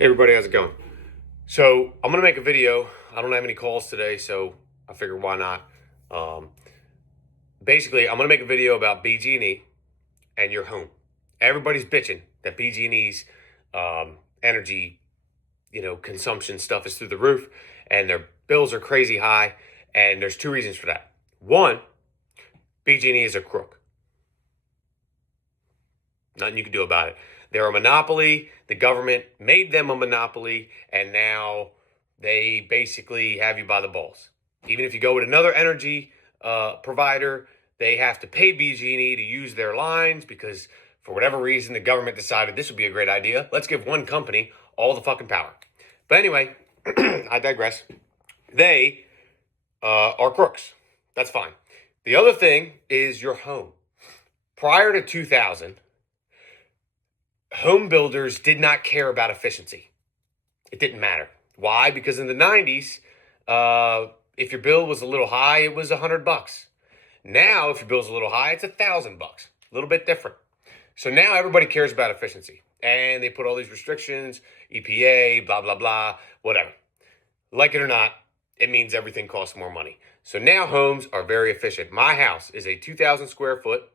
Hey everybody, how's it going? So I'm gonna make a video. I don't have any calls today, so I figured why not. Basically, I'm gonna make a video about BG&E and your home. Everybody's bitching that BG&E's energy, consumption stuff is through the roof, and their bills are crazy high. And there's two reasons for that. One, BG&E is a crook. Nothing you can do about it. They're a monopoly. The government made them a monopoly, and now they basically have you by the balls. Even if you go with another energy provider, they have to pay BG&E to use their lines because for whatever reason, the government decided this would be a great idea. Let's give one company all the fucking power. But anyway, I digress. They are crooks. That's fine. The other thing is your home. Prior to 2000, home builders did not care about efficiency. It didn't matter. Why? Because in the 90s, if your bill was a little high, it was $100. Now, if your bill's a little high, it's $1,000. A little bit different. So now everybody cares about efficiency. And they put all these restrictions, EPA, blah, blah, blah, whatever. Like it or not, it means everything costs more money. So now homes are very efficient. My house is a 2,000 square foot,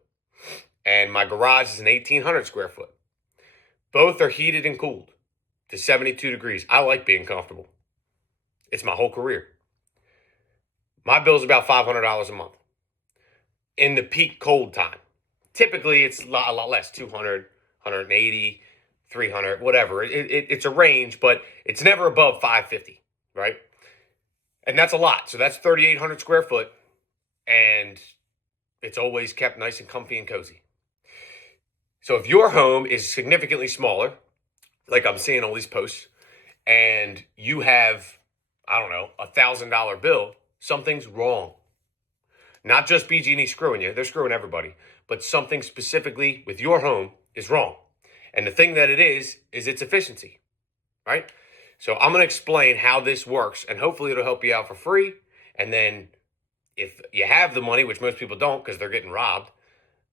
and my garage is an 1,800 square foot. Both are heated and cooled to 72 degrees. I like being comfortable. It's my whole career. My bill's about $500 a month in the peak cold time. Typically, it's a lot less, 200, 180, 300, whatever. It's a range, but it's never above 550, right? And that's a lot. So that's 3,800 square foot, and it's always kept nice and comfy and cozy. So if your home is significantly smaller, like I'm seeing all these posts, and you have, I don't know, $1,000 bill, something's wrong. Not just BG&E screwing you, they're screwing everybody, but something specifically with your home is wrong. And the thing that it is its efficiency, right? So I'm going to explain how this works, and hopefully it'll help you out for free. And then if you have the money, which most people don't because they're getting robbed,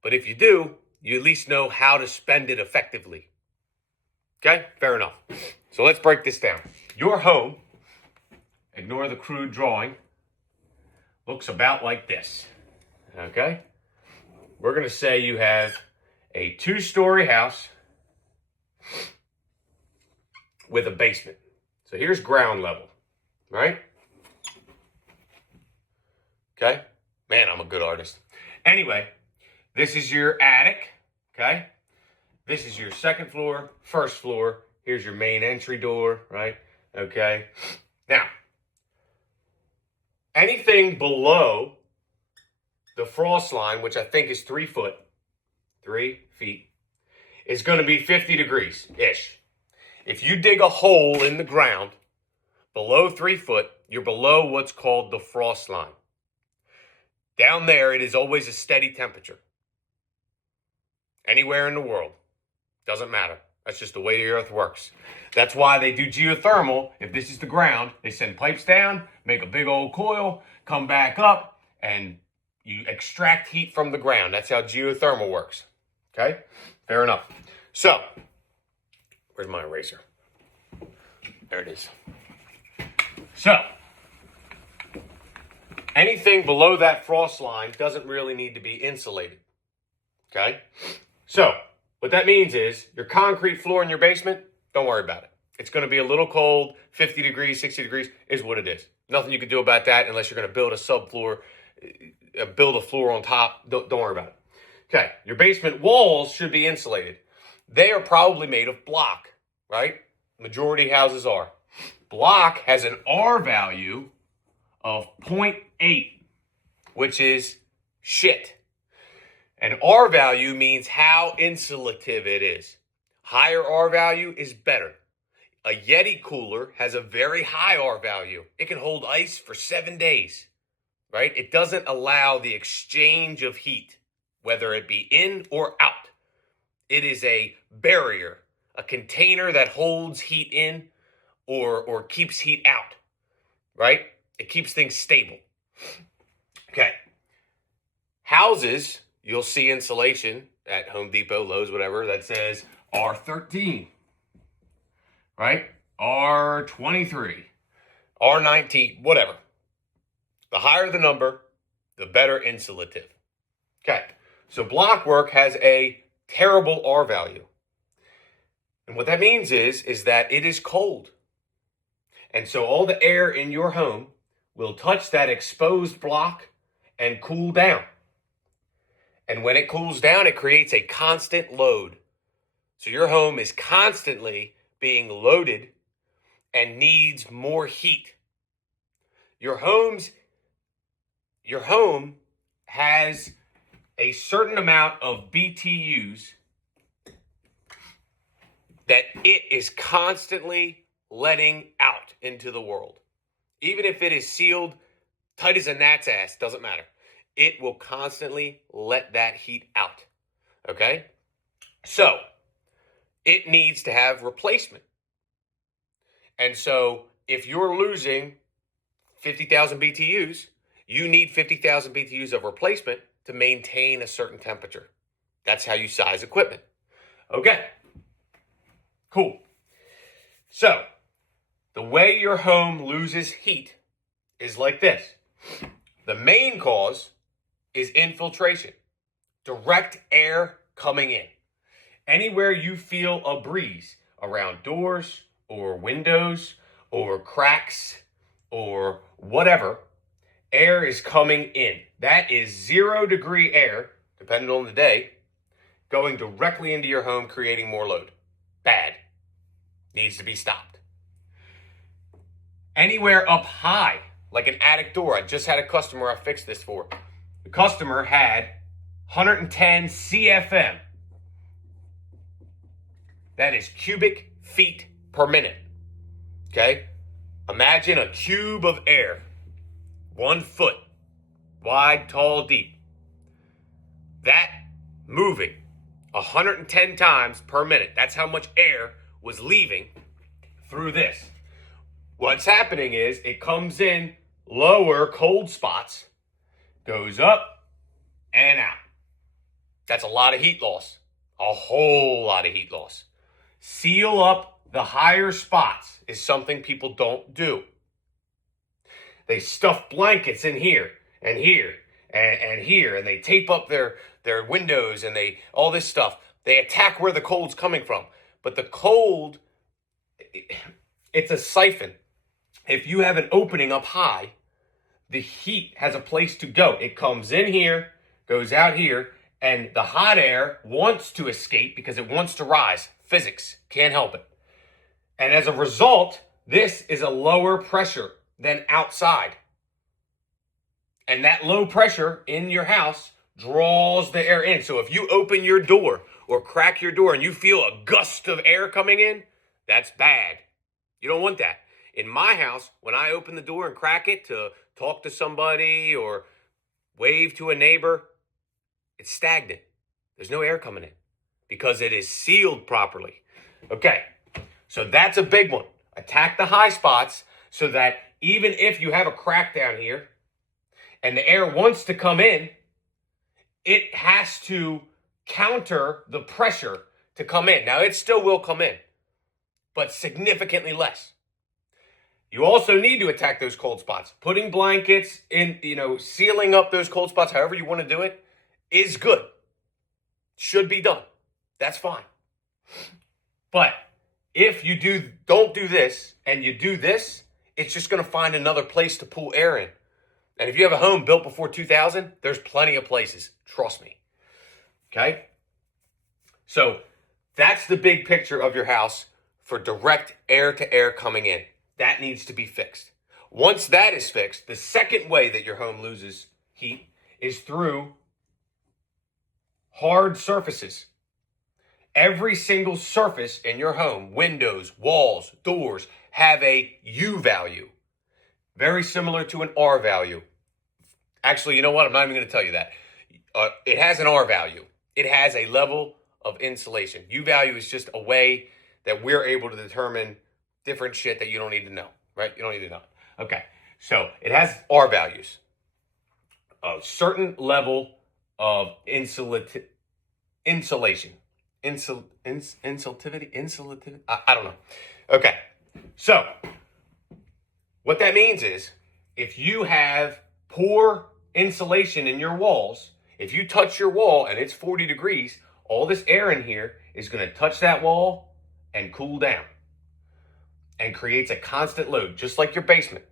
but if you do, you at least know how to spend it effectively. Okay, fair enough. So let's break this down. Your home, ignore the crude drawing, looks about like this. Okay? We're going to say you have a 2-story house with a basement. So here's ground level, right? Okay? Man, I'm a good artist. Anyway, this is your attic, okay? This is your second floor, first floor. Here's your main entry door, right? Okay. Now, anything below the frost line, which I think is 3 feet, is going to be 50 degrees-ish. If you dig a hole in the ground below 3 foot, you're below what's called the frost line. Down there, it is always a steady temperature. Anywhere in the world. Doesn't matter. That's just the way the earth works. That's why they do geothermal. If this is the ground, they send pipes down, make a big old coil, come back up, and you extract heat from the ground. That's how geothermal works. Okay? Fair enough. So, where's my eraser? There it is. So, anything below that frost line doesn't really need to be insulated. Okay? So, what that means is your concrete floor in your basement, don't worry about it. It's going to be a little cold, 50 degrees, 60 degrees is what it is. Nothing you can do about that unless you're going to build a subfloor, build a floor on top. Don't worry about it. Okay, your basement walls should be insulated. They are probably made of block, right? Majority houses are. Block has an R value of 0.8, which is shit. An R value means how insulative it is. Higher R value is better. A Yeti cooler has a very high R value. It can hold ice for 7 days, right? It doesn't allow the exchange of heat, whether it be in or out. It is a barrier, a container that holds heat in or keeps heat out, right? It keeps things stable. Okay. Houses, you'll see insulation at Home Depot, Lowe's, whatever, that says R13, right? R23, R19, whatever. The higher the number, the better insulative. Okay, so block work has a terrible R value. And what that means is that it is cold. And so all the air in your home will touch that exposed block and cool down. And when it cools down, it creates a constant load. So your home is constantly being loaded and needs more heat. Your home has a certain amount of BTUs that it is constantly letting out into the world. Even if it is sealed tight as a gnat's ass, doesn't matter. It will constantly let that heat out. Okay? So, it needs to have replacement. And so, if you're losing 50,000 BTUs, you need 50,000 BTUs of replacement to maintain a certain temperature. That's how you size equipment. Okay. Cool. So, the way your home loses heat is like this. The main cause is infiltration, direct air coming in. Anywhere you feel a breeze, around doors or windows or cracks or whatever, air is coming in. That is 0 degree air, depending on the day, going directly into your home, creating more load. Bad. Needs to be stopped. Anywhere up high, like an attic door. I just had a customer I fixed this for. The customer had 110 CFM. That is cubic feet per minute. Okay? Imagine a cube of air. 1 foot. Wide, tall, deep. That moving 110 times per minute. That's how much air was leaving through this. What's happening is it comes in lower cold spots, goes up and out. That's a lot of heat loss. A whole lot of heat loss. Seal up the higher spots is something people don't do. They stuff blankets in here and here and here, and they tape up their windows and all this stuff. They attack where the cold's coming from. But the cold, it's a siphon. If you have an opening up high, the heat has a place to go. It comes in here, goes out here, and the hot air wants to escape because it wants to rise. Physics, can't help it. And as a result, this is a lower pressure than outside. And that low pressure in your house draws the air in. So if you open your door or crack your door and you feel a gust of air coming in, that's bad. You don't want that. In my house, when I open the door and crack it to talk to somebody or wave to a neighbor, it's stagnant. There's no air coming in because it is sealed properly. Okay, so that's a big one. Attack the high spots so that even if you have a crack down here and the air wants to come in, it has to counter the pressure to come in. Now, it still will come in, but significantly less. You also need to attack those cold spots. Putting blankets in, sealing up those cold spots, however you want to do it, is good. Should be done. That's fine. But if you don't do this and you do this, it's just going to find another place to pull air in. And if you have a home built before 2000, there's plenty of places. Trust me. Okay? So that's the big picture of your house for direct air-to-air coming in. That needs to be fixed. Once that is fixed, the second way that your home loses heat is through hard surfaces. Every single surface in your home, windows, walls, doors, have a U value. Very similar to an R value. Actually, you know what? I'm not even going to tell you that. It has an R value. It has a level of insulation. U value is just a way that we're able to determine different shit that you don't need to know, right? You don't need to know. Okay, so it has R values. A certain level of insulation. Insulativity? I don't know. Okay, So what that means is if you have poor insulation in your walls, if you touch your wall and it's 40 degrees, all this air in here is going to touch that wall and cool down and creates a constant load, just like your basement.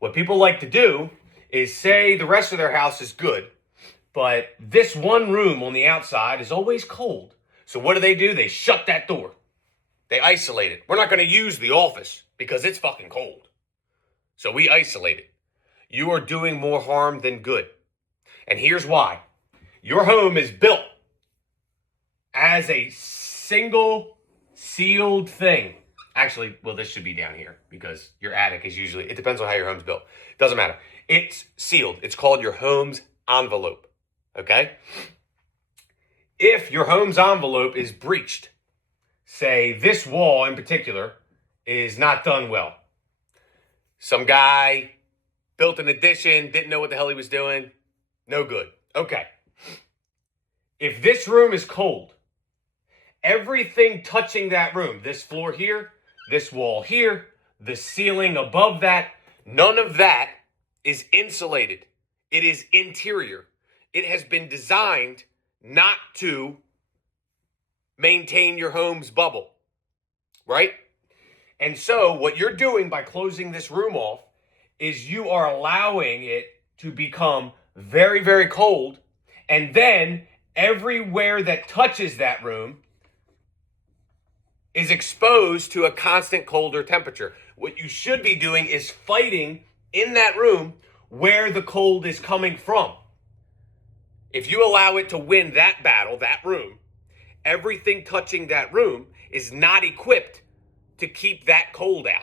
What people like to do is say the rest of their house is good, but this one room on the outside is always cold. So what do? They shut that door. They isolate it. We're not going to use the office because it's fucking cold. So we isolate it. You are doing more harm than good. And here's why. Your home is built as a single sealed thing. Actually, well, this should be down here because your attic is usually, it depends on how your home's built. It doesn't matter. It's sealed. It's called your home's envelope. Okay? If your home's envelope is breached, say this wall in particular is not done well. Some guy built an addition, didn't know what the hell he was doing. No good. Okay. If this room is cold, everything touching that room, this floor here, this wall here, the ceiling above that, none of that is insulated. It is interior. It has been designed not to maintain your home's bubble, right? And so what you're doing by closing this room off is you are allowing it to become very, very cold. And then everywhere that touches that room is exposed to a constant colder temperature. What you should be doing is fighting in that room where the cold is coming from. If you allow it to win that battle, that room, everything touching that room is not equipped to keep that cold out.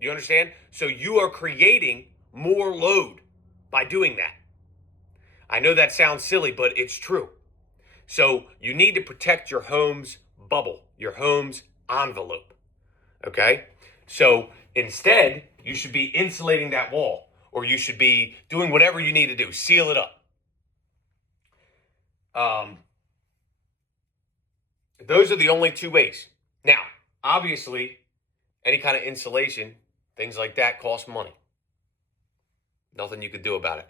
You understand? So you are creating more load by doing that. I know that sounds silly, but it's true. So you need to protect your home's bubble, your home's envelope. Okay? So instead, you should be insulating that wall, or you should be doing whatever you need to do. Seal it up. Those are the only two ways. Now, obviously, any kind of insulation, things like that cost money. Nothing you could do about it.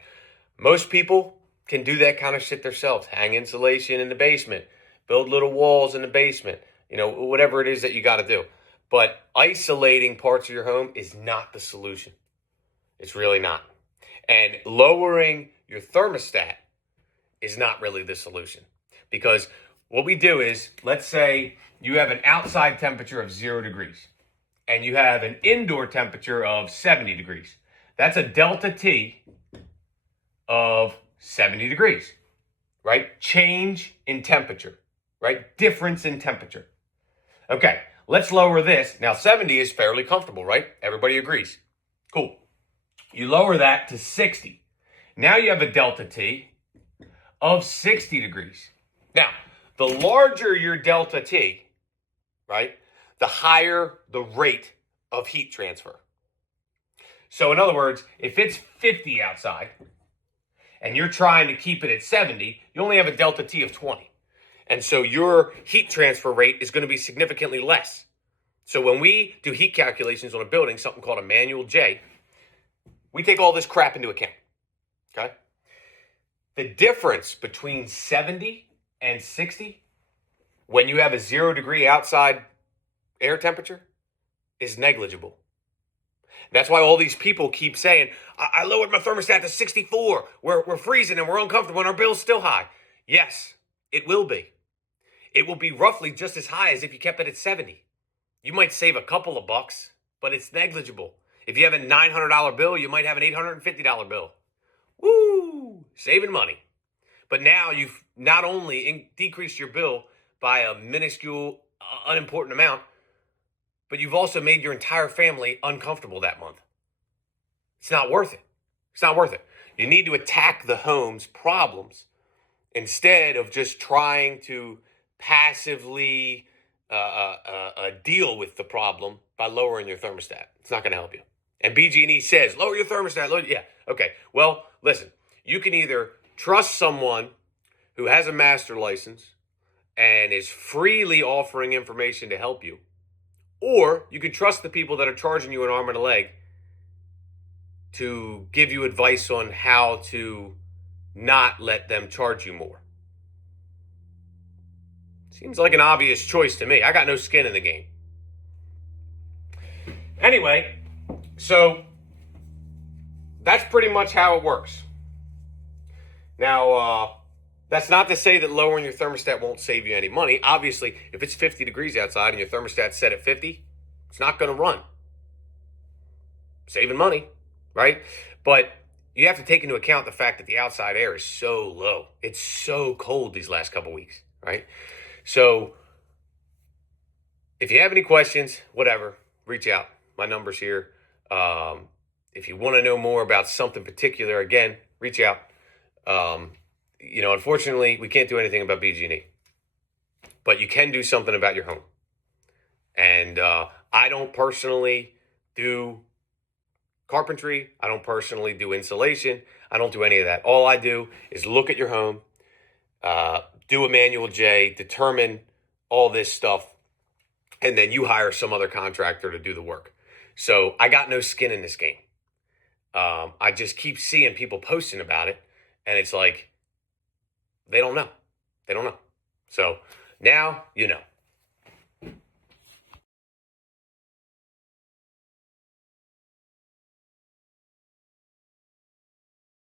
Most people can do that kind of shit themselves. Hang insulation in the basement, build little walls in the basement, whatever it is that you got to do. But isolating parts of your home is not the solution. It's really not. And lowering your thermostat is not really the solution. Because what we do is, let's say you have an outside temperature of 0 degrees and you have an indoor temperature of 70 degrees. That's a delta T of 70 degrees, right? Change in temperature, right? Difference in temperature. Okay, let's lower this. Now, 70 is fairly comfortable, right? Everybody agrees. Cool. You lower that to 60. Now you have a delta T of 60 degrees. Now, the larger your delta T, right, the higher the rate of heat transfer. So in other words, if it's 50 outside and you're trying to keep it at 70, you only have a delta T of 20. And so your heat transfer rate is going to be significantly less. So when we do heat calculations on a building, something called a manual J, we take all this crap into account, okay? The difference between 70 and 60, when you have a 0 degree outside air temperature, is negligible. That's why all these people keep saying, I lowered my thermostat to 64. We're freezing and we're uncomfortable and our bill's still high. Yes, it will be. It will be roughly just as high as if you kept it at 70. You might save a couple of bucks, but it's negligible. If you have a $900 bill, you might have an $850 bill. Woo! Saving money. But now you've not only decreased your bill by a minuscule, unimportant amount, but you've also made your entire family uncomfortable that month. It's not worth it. It's not worth it. You need to attack the home's problems instead of just trying to passively deal with the problem by lowering your thermostat. It's not going to help you. And BG&E says, lower your thermostat. Yeah, okay. Well, listen, you can either trust someone who has a master license and is freely offering information to help you, Or you can trust the people that are charging you an arm and a leg to give you advice on how to not let them charge you more. Seems like an obvious choice to me. I got no skin in the game. Anyway, so that's pretty much how it works. Now, that's not to say that lowering your thermostat won't save you any money. Obviously, if it's 50 degrees outside and your thermostat's set at 50, it's not going to run. Saving money, right? But you have to take into account the fact that the outside air is so low. It's so cold these last couple weeks, right? So if you have any questions, whatever, reach out. My number's here. If you want to know more about something particular, again, reach out. Unfortunately, we can't do anything about BG&E, but you can do something about your home. And I don't personally do carpentry. I don't personally do insulation. I don't do any of that. All I do is look at your home, do a manual J, determine all this stuff, and then you hire some other contractor to do the work. So I got no skin in this game. I just keep seeing people posting about it, and it's like, they don't know. They don't know. So now you know.